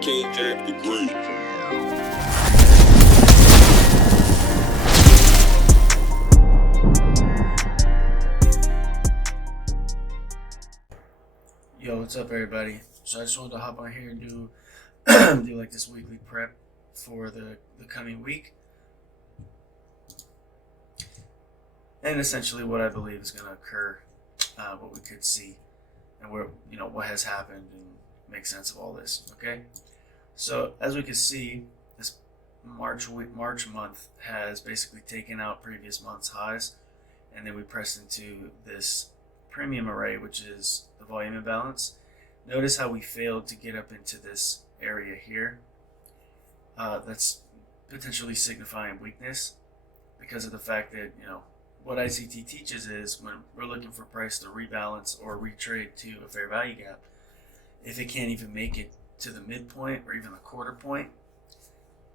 King Jack the Great. Yo, what's up, everybody? So I just wanted to hop on here and do do like this weekly prep for the coming week, and essentially what I believe is going to occur, what we could see, and where what has happened, and make sense of all this. Okay, so as we can see, this March month has basically taken out previous month's highs, and then we pressed into this premium array, which is the volume imbalance. Notice how we failed to get up into this area here. That's potentially signifying weakness, because of the fact that what ICT teaches is when we're looking for price to rebalance or retrade to a fair value gap, if it can't even make it to the midpoint or even the quarter point,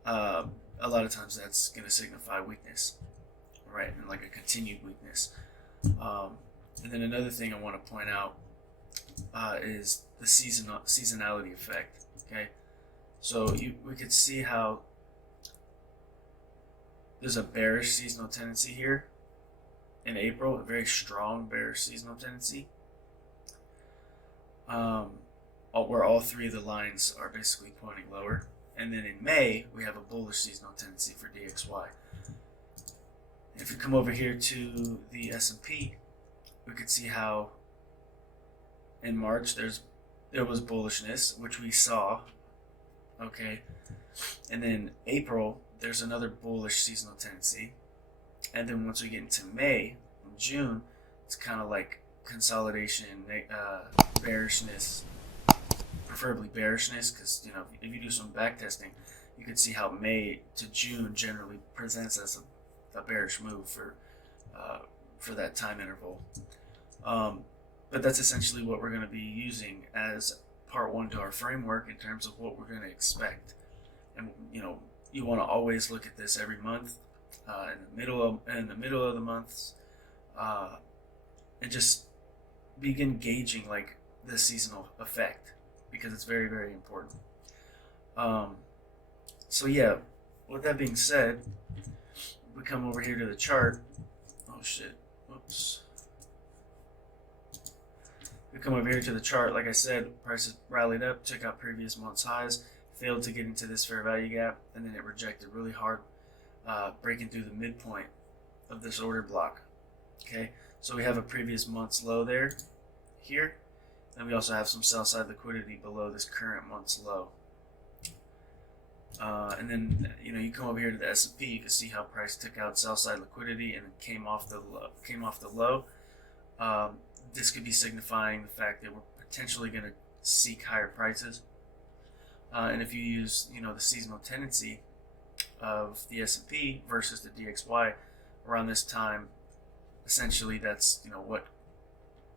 a lot of times that's going to signify weakness, right? And like a continued weakness. And then another thing I want to point out is the seasonality effect. Okay, so we could see how there's a bearish seasonal tendency here in April, a very strong bearish seasonal tendency, where all three of the lines are basically pointing lower. And then in May, we have a bullish seasonal tendency for DXY. If we come over here to the S&P, we could see how in March there was bullishness, which we saw. Okay, and then April there's another bullish seasonal tendency, and then once we get into May and June, it's kind of like consolidation, bearishness, preferably bearishness, because if you do some back testing, you could see how May to June generally presents as a bearish move for that time interval. But that's essentially what we're going to be using as part one to our framework in terms of what we're going to expect. And you want to always look at this every month, in the middle of the months, and just begin gauging like the seasonal effect, because it's very, very important. So yeah, with that being said, we come over here to the chart. Oh shit, whoops. We come over here to the chart. Like I said, prices rallied up, took out previous month's highs, failed to get into this fair value gap, and then it rejected really hard, breaking through the midpoint of this order block. Okay, so we have a previous month's low there, here, and we also have some sell side liquidity below this current month's low. And then you come over here to the S&P, you can see how price took out sell side liquidity and came off the low. This could be signifying the fact that we're potentially going to seek higher prices. And if you use the seasonal tendency of the S&P versus the DXY around this time, essentially that's what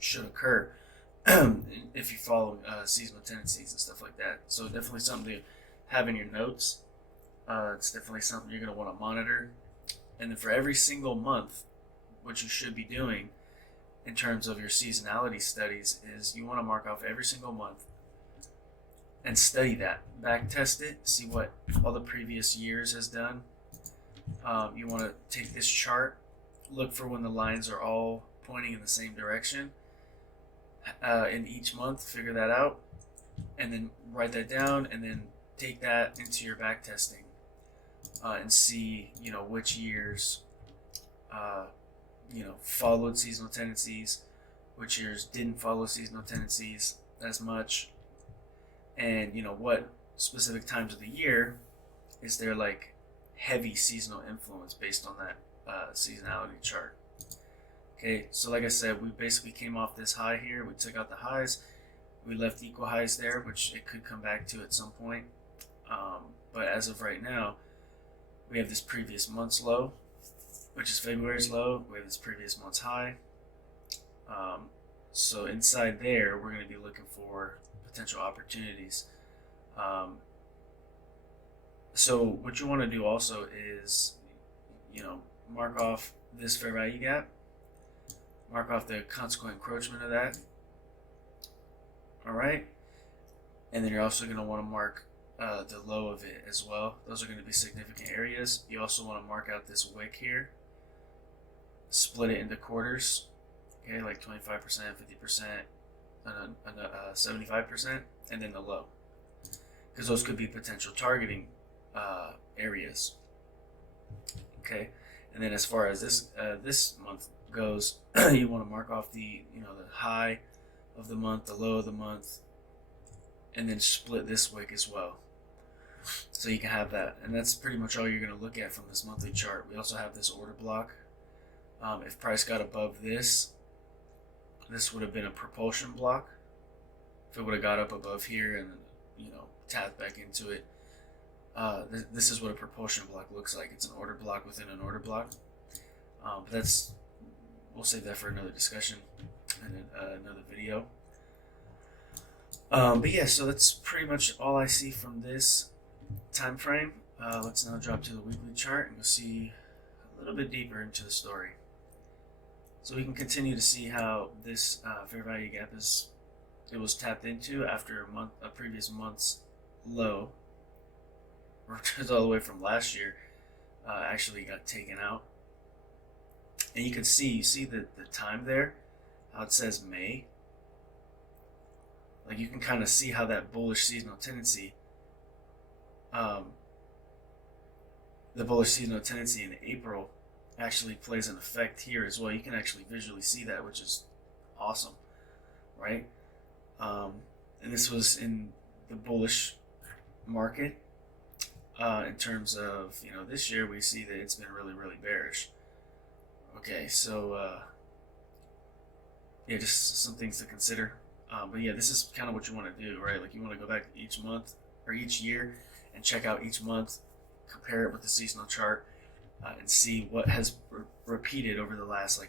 should occur if you follow seasonal tendencies and stuff like that. So definitely something to have in your notes. It's definitely something you're going to want to monitor. And then for every single month, what you should be doing in terms of your seasonality studies is you want to mark off every single month and study that, back test it, see what all the previous years has done. You want to take this chart, look for when the lines are all pointing in the same direction in each month, figure that out, and then write that down, and then take that into your back testing and see which years followed seasonal tendencies, which years didn't follow seasonal tendencies as much, and what specific times of the year is there like heavy seasonal influence based on that seasonality chart. Okay, so like I said, we basically came off this high here, we took out the highs, we left equal highs there, which it could come back to at some point, but as of right now, we have this previous month's low, which is February's low. We have this previous month's high. So inside there, we're going to be looking for potential opportunities. So what you want to do also is, mark off this fair value gap, mark off the consequent encroachment of that. All right. And then you're also going to want to mark the low of it as well. Those are going to be significant areas. You also want to mark out this wick here, split it into quarters, okay, like 25%, 50%, and 75%, and then the low, because those could be potential targeting areas. Okay, and then as far as this month goes, you want to mark off the the high of the month, the low of the month, and then split this wick as well. So you can have that, and that's pretty much all you're going to look at from this monthly chart. We also have this order block. If price got above this would have been a propulsion block. If it would have got up above here and tapped back into it, this is what a propulsion block looks like. It's an order block within an order block. But we'll save that for another discussion and another video. But yeah, so that's pretty much all I see from this time frame. Let's now drop to the weekly chart and go see a little bit deeper into the story. So we can continue to see how this fair value gap was tapped into after a previous month's low, which is all the way from last year, actually got taken out. And you can see the time there, how it says May. Like, you can kind of see how that bullish seasonal tendency, in April actually plays an effect here as well. You can actually visually see that, which is awesome, right? And this was in the bullish market. In terms of this year, we see that it's been really, really bearish. Okay, so yeah, just some things to consider. But yeah, this is kind of what you want to do, right? Like, you want to go back each month or each year and check out each month, compare it with the seasonal chart, and see what has repeated over the last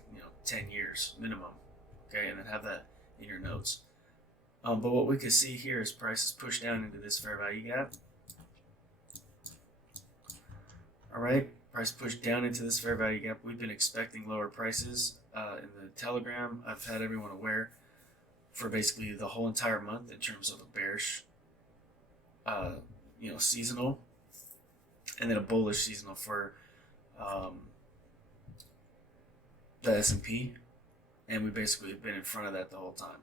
10 years minimum. Okay, and then have that in your notes. But what we can see here is price is pushed down into this fair value gap. All right, price pushed down into this fair value gap. We've been expecting lower prices in the Telegram. I've had everyone aware for basically the whole entire month in terms of a bearish, seasonal, and then a bullish seasonal for the S&P, and we basically have been in front of that the whole time.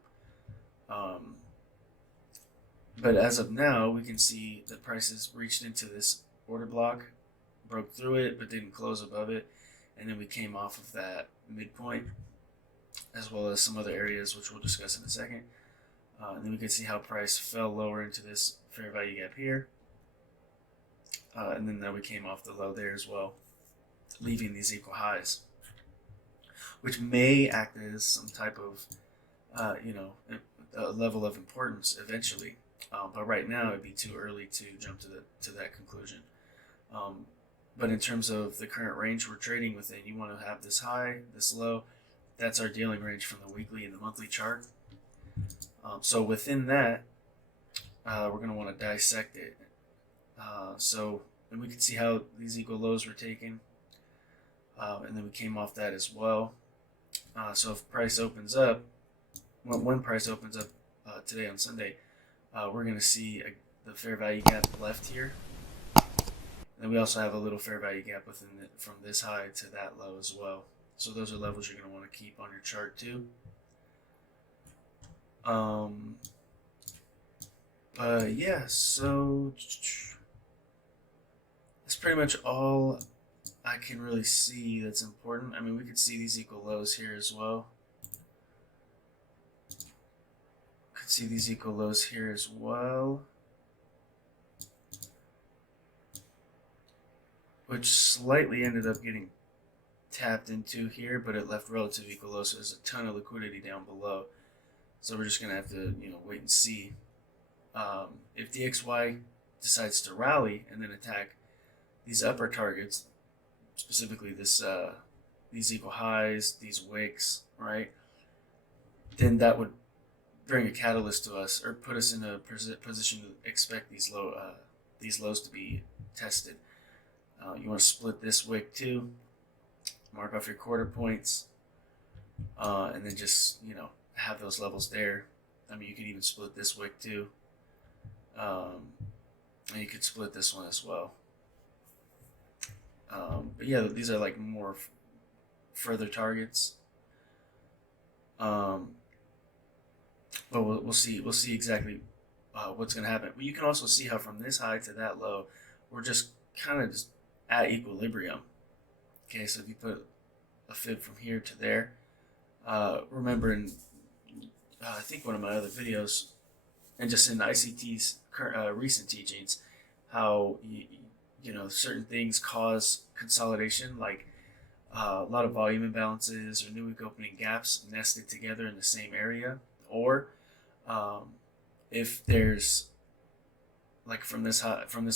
But as of now, we can see the prices reached into this order block, broke through it, but didn't close above it, and then we came off of that midpoint, as well as some other areas which we'll discuss in a second. And then we can see how price fell lower into this fair value gap here, and then we came off the low there as well, leaving these equal highs, which may act as some type of a level of importance eventually, but right now it'd be too early to jump to that conclusion. But in terms of the current range we're trading within, you want to have this high, this low. That's our dealing range from the weekly and the monthly chart. So within that, we're going to want to dissect it. And we can see how these equal lows were taken, and then we came off that as well. So if price opens up, when price opens up today on Sunday, we're going to see the fair value gap left here. And then we also have a little fair value gap from this high to that low as well. So those are levels you're going to want to keep on your chart too. Yeah, so that's pretty much all I can really see that's important. I mean, we could see these equal lows here as well. Could see these equal lows here as well, which slightly ended up getting tapped into here, but it left relative equal lows, so there's a ton of liquidity down below. So we're just gonna have to wait and see if the XY decides to rally and then attack these upper targets, specifically these equal highs, these wicks, right? Then that would bring a catalyst to us, or put us in a position to expect these lows to be tested. You want to split this wick too, mark off your quarter points, and then just have those levels there. I mean, you could even split this wick too, And you could split this one as well. But yeah, these are like more further targets. But we'll see exactly what's going to happen. But you can also see how from this high to that low, we're just kind of just at equilibrium. Okay, so if you put a fib from here to there, remember in I think one of my other videos, and just in ICT's recent teachings, how you know certain things cause consolidation, like a lot of volume imbalances or new week opening gaps nested together in the same area, or um, if there's like from this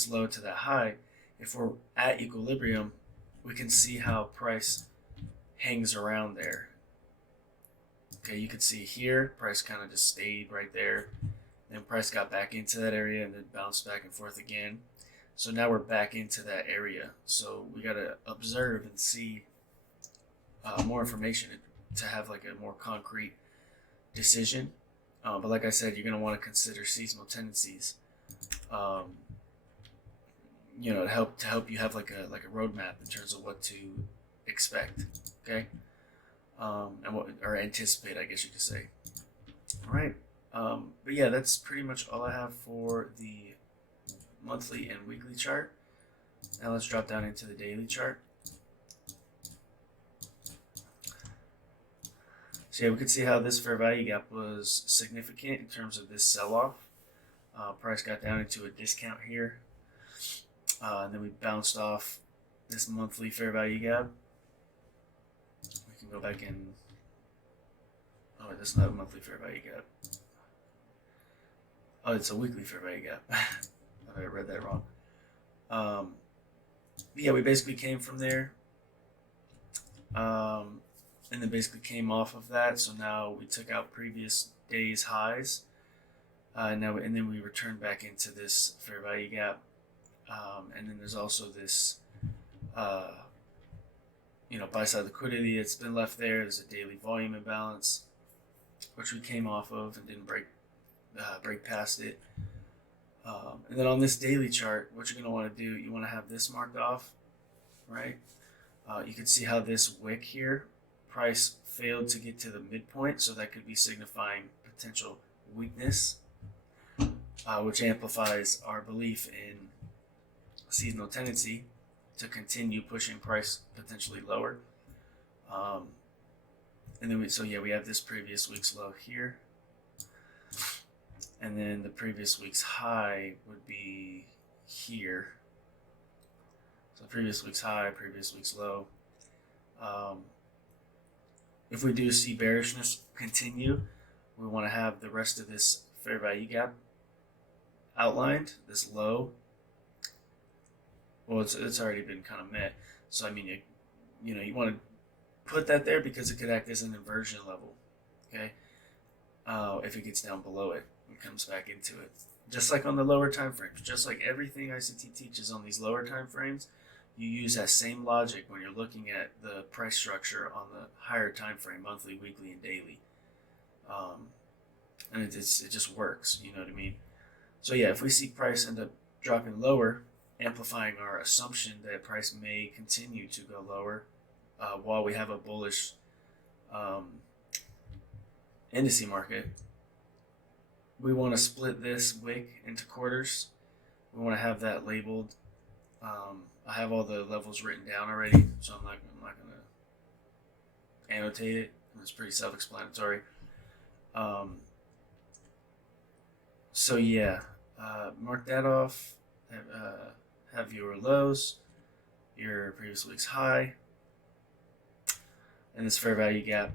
low to that high, if we're at equilibrium, we can see how price hangs around there. Okay, you can see here, price kind of just stayed right there. Then price got back into that area and then bounced back and forth again. So now we're back into that area. So we got to observe and see more information to have like a more concrete decision. But like I said, you're going to want to consider seasonal tendencies. You know, to help you have like a roadmap in terms of what to expect. Okay. And what, or anticipate, I guess you could say. All right. But yeah, that's pretty much all I have for the monthly and weekly chart. Now let's drop down into the daily chart. So yeah, we could see how this fair value gap was significant in terms of this sell-off. Price got down into a discount here. And then we bounced off this monthly fair value gap. We can go back and, oh, that's not a monthly fair value gap. Oh, it's a weekly fair value gap. I read that wrong. Yeah, we basically came from there. And then basically came off of that. So now we took out previous day's highs. And then we returned back into this fair value gap. And then there's also this, you know, buy side liquidity. It's been left there. There's a daily volume imbalance, which we came off of and didn't break past it. And then on this daily chart, what you're going to want to do, you want to have this marked off, right? You can see how this wick here, price failed to get to the midpoint, so that could be signifying potential weakness, which amplifies our belief in seasonal tendency to continue pushing price potentially lower. And then we have this previous week's low here. And then the previous week's high would be here. So previous week's high, previous week's low. If we do see bearishness continue, we want to have the rest of this fair value gap outlined, this low. Well, it's already been kind of met. So I mean, you want to put that there because it could act as an inversion level. Okay, if it gets down below it and comes back into it, just like on the lower time frames, just like everything ICT teaches on these lower time frames, you use that same logic when you're looking at the price structure on the higher time frame, monthly, weekly, and daily. And it just works. You know what I mean? So yeah, if we see price end up dropping lower, amplifying our assumption that price may continue to go lower while we have a bullish indice market, we want to split this wick into quarters. We want to have that labeled. I have all the levels written down already, so I'm not going to annotate it. It's pretty self-explanatory. So yeah, mark that off. Have your lows, your previous week's high, and this fair value gap,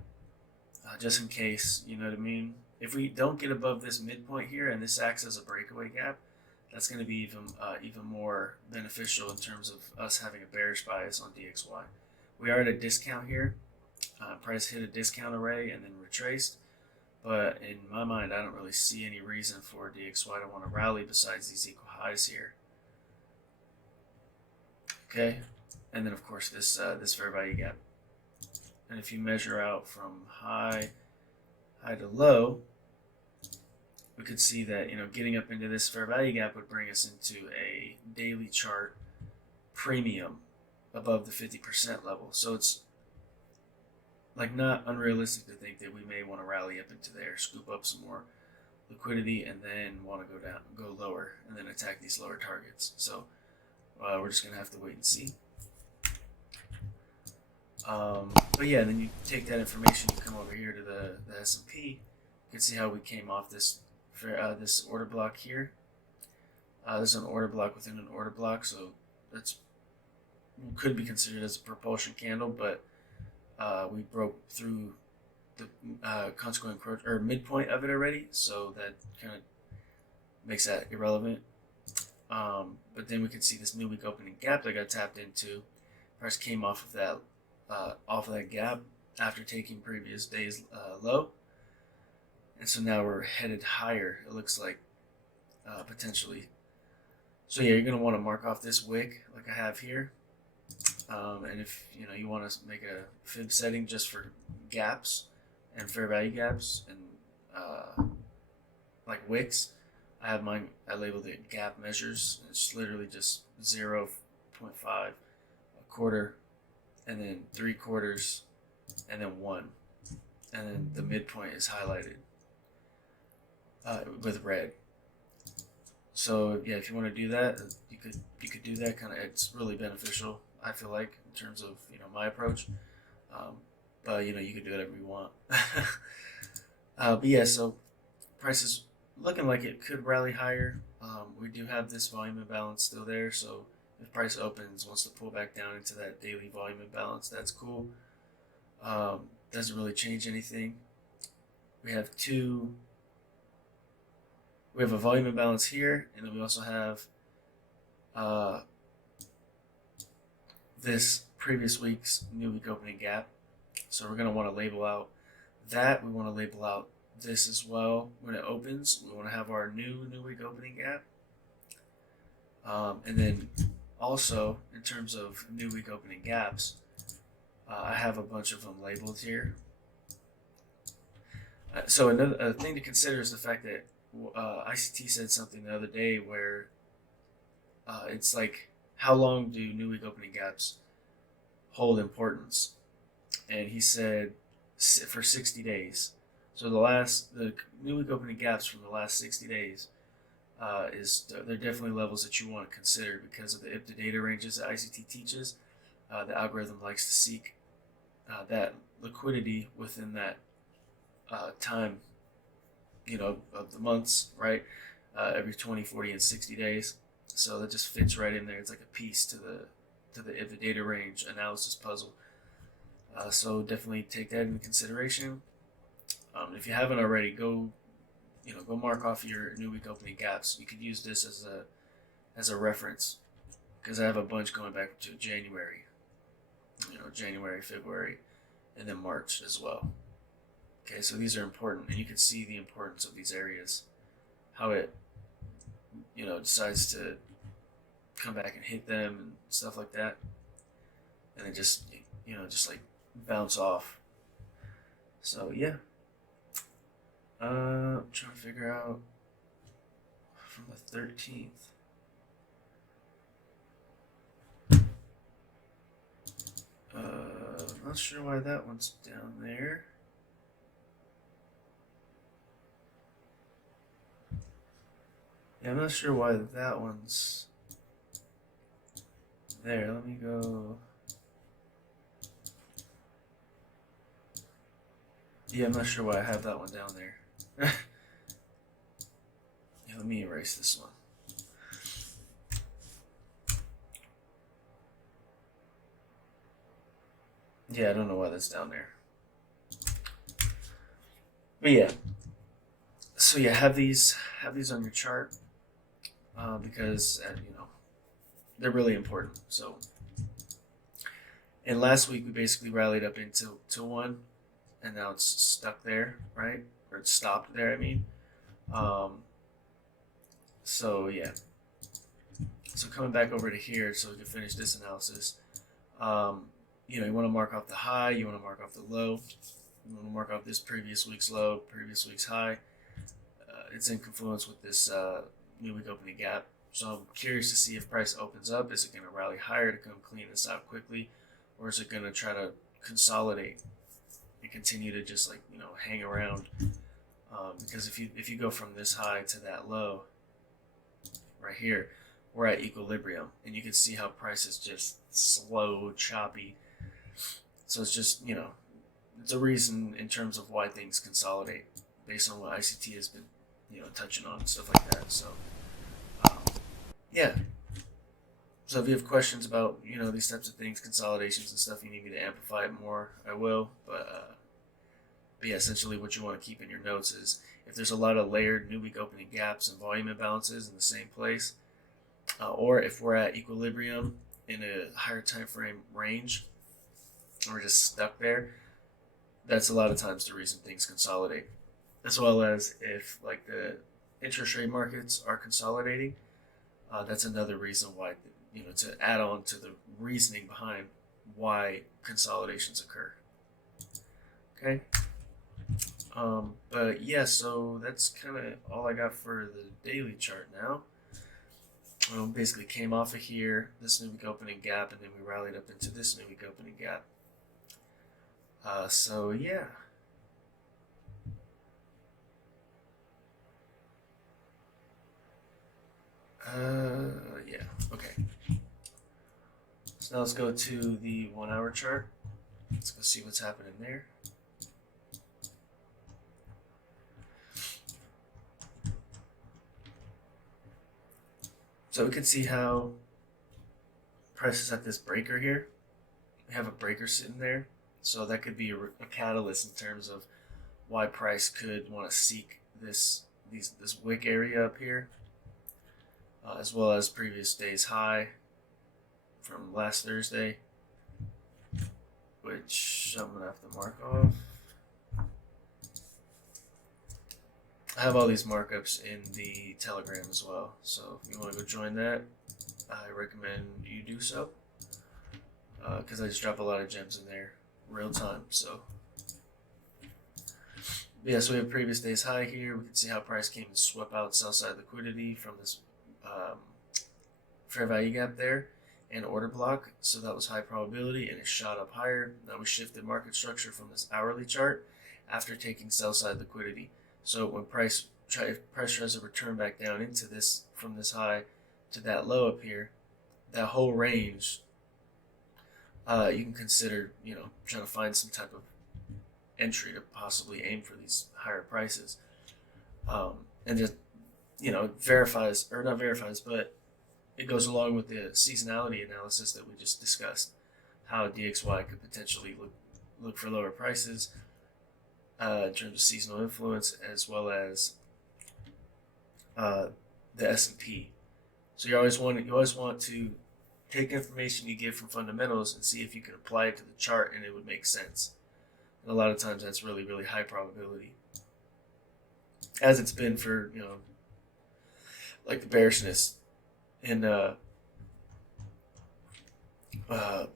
just in case, you know what I mean? If we don't get above this midpoint here and this acts as a breakaway gap, that's going to be even more beneficial in terms of us having a bearish bias on DXY. We are at a discount here. Price hit a discount array and then retraced. But in my mind, I don't really see any reason for DXY to want to rally besides these equal highs here. Okay, and then of course this fair value gap. And if you measure out from high to low, we could see that, you know, getting up into this fair value gap would bring us into a daily chart premium above the 50% level. So it's like not unrealistic to think that we may want to rally up into there, scoop up some more liquidity, and then want to go lower, and then attack these lower targets. So we're just gonna have to wait and see. But yeah, then you take that information, you come over here to the S&P. You can see how we came off this order block here. This is an order block within an order block, so that's could be considered as a propulsion candle, but we broke through the consequent midpoint of it already, so that kind of makes that irrelevant. But then we can see this new week opening gap that got tapped into. Price came off of that gap after taking previous day's low, and so now we're headed higher. It looks like potentially. So yeah, you're gonna want to mark off this wick like I have here. And if you want to make a fib setting just for gaps and fair value gaps and like wicks, I have mine. I labeled it gap measures. It's literally just 0.5, a quarter, and then 3/4, and then 1, and then the midpoint is highlighted with red. So yeah, if you want to do that, you could do that. Kind of, it's really beneficial, I feel like, in terms of my approach. But you could do whatever you want. But yeah, so price is looking like it could rally higher. We do have this volume imbalance still there, so if price opens, wants to pull back down into that daily volume imbalance, that's cool. Doesn't really change anything. We have a volume imbalance here, and then we also have this previous week's new week opening gap. So we're going to want to label out that. We want to label out this as well. When it opens, we want to have our new week opening gap. And then also, in terms of new week opening gaps, I have a bunch of them labeled here. So another thing to consider is the fact that ICT said something the other day where it's like, how long do new week opening gaps hold importance? And he said for 60 days. So the new week opening gaps from the last 60 days they're definitely levels that you want to consider because of the IPTA data ranges that ICT teaches. The algorithm likes to seek that liquidity within that time, of the months, right? Every 20, 40, and 60 days. So that just fits right in there. It's like a piece to the IPTA data range analysis puzzle. So definitely take that into consideration. If you haven't already, go mark off your new week opening gaps. You could use this as a reference because I have a bunch going back to January, January, February, and then March as well. Okay, so these are important, and you can see the importance of these areas, how it decides to come back and hit them and stuff like that, and then just like bounce off. So yeah, I'm trying to figure out from the 13th. I'm not sure why that one's down there. Yeah, I'm not sure why that one's there. Let me go. Yeah, I'm not sure why I have that one down there. Yeah, let me erase this one. Yeah, I don't know why that's down there. But yeah. So yeah, have these on your chart because they're really important. So, and last week we basically rallied up into 1, and now it's stuck there, right? Or it's stopped there. I mean, so yeah. So coming back over to here, so we can finish this analysis. You want to mark off the high. You want to mark off the low. You want to mark off this previous week's low, previous week's high. it's in confluence with this new week opening gap. So I'm curious to see if price opens up. Is it going to rally higher to come clean this out quickly, or is it going to try to consolidate and continue to just hang around? Because if you go from this high to that low right here, we're at equilibrium, and you can see how price is just slow, choppy. So it's just it's a reason in terms of why things consolidate based on what ICT has been touching on and stuff like that. So yeah. So if you have questions about these types of things, consolidations and stuff, you need me to amplify it more, I will. But yeah, essentially what you want to keep in your notes is if there's a lot of layered new week opening gaps and volume imbalances in the same place, or if we're at equilibrium in a higher time frame range, or we're just stuck there, that's a lot of times the reason things consolidate. As well as if the interest rate markets are consolidating, that's another reason why, to add on to the reasoning behind why consolidations occur. Okay. But yeah, so that's kind of all I got for the daily chart now. Basically came off of here, this new week opening gap, and then we rallied up into this new week opening gap. So yeah. Yeah, okay. So now let's go to the 1 hour chart. Let's go see what's happening there. So we can see how price is at this breaker here. We have a breaker sitting there. So that could be a catalyst in terms of why price could want to seek this wick area up here, as well as previous day's high from last Thursday, which I'm gonna have to mark off. I have all these markups in the Telegram as well, so if you want to go join that, I recommend you do so, because I just drop a lot of gems in there real time. So yeah, so we have previous day's high here. We can see how price came and swept out sell side liquidity from this fair value gap there and order block. So that was high probability, and it shot up higher. Now we shifted market structure from this hourly chart after taking sell side liquidity. So when price tries to return back down into this, from this high to that low up here, that whole range, you can consider, trying to find some type of entry to possibly aim for these higher prices. And just, verifies, or not verifies, but it goes along with the seasonality analysis that we just discussed, how DXY could potentially look for lower prices in terms of seasonal influence, as well as the S&P. So you always want to take information you get from fundamentals and see if you can apply it to the chart and it would make sense. And a lot of times that's really, really high probability, as it's been for like the bearishness in the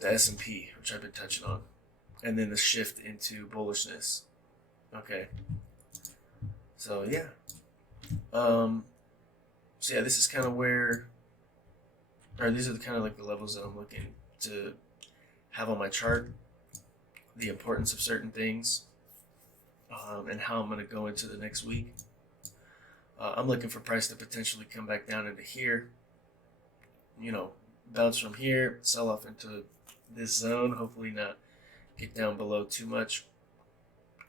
S&P, which I've been touching on, and then the shift into bullishness. Okay. So yeah. So yeah, this is kind of where, or these are kind of like the levels that I'm looking to have on my chart, the importance of certain things, and how I'm going to go into the next week. I'm looking for price to potentially come back down into here, bounce from here, sell off into this zone, hopefully not get down below too much.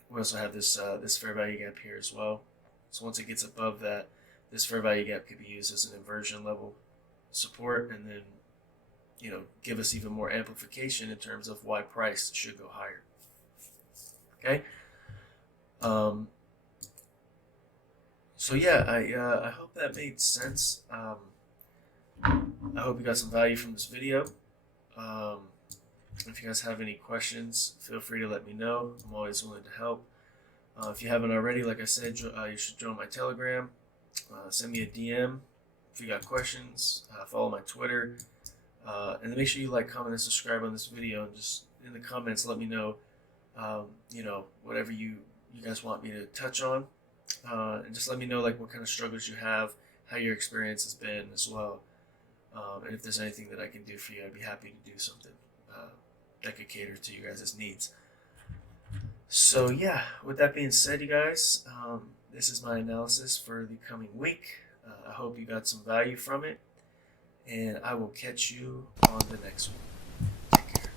We also have this this fair value gap here as well. So once it gets above that, this fair value gap could be used as an inversion level support, and then give us even more amplification in terms of why price should go higher. Okay. So yeah, I hope that made sense. I hope you got some value from this video. If you guys have any questions, feel free to let me know. I'm always willing to help. If you haven't already, like I said, you should join my Telegram. Send me a DM if you got questions. Follow my Twitter. And then make sure you like, comment, and subscribe on this video. And just in the comments, let me know, whatever you guys want me to touch on. and just let me know like what kind of struggles you have, how your experience has been as well, and if there's anything that I can do for you, I'd be happy to do something that could cater to you guys' needs. So yeah, with that being said, you guys, this is my analysis for the coming week. I hope you got some value from it, and I will catch you on the next one. Take care.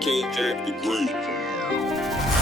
King Jack the Great.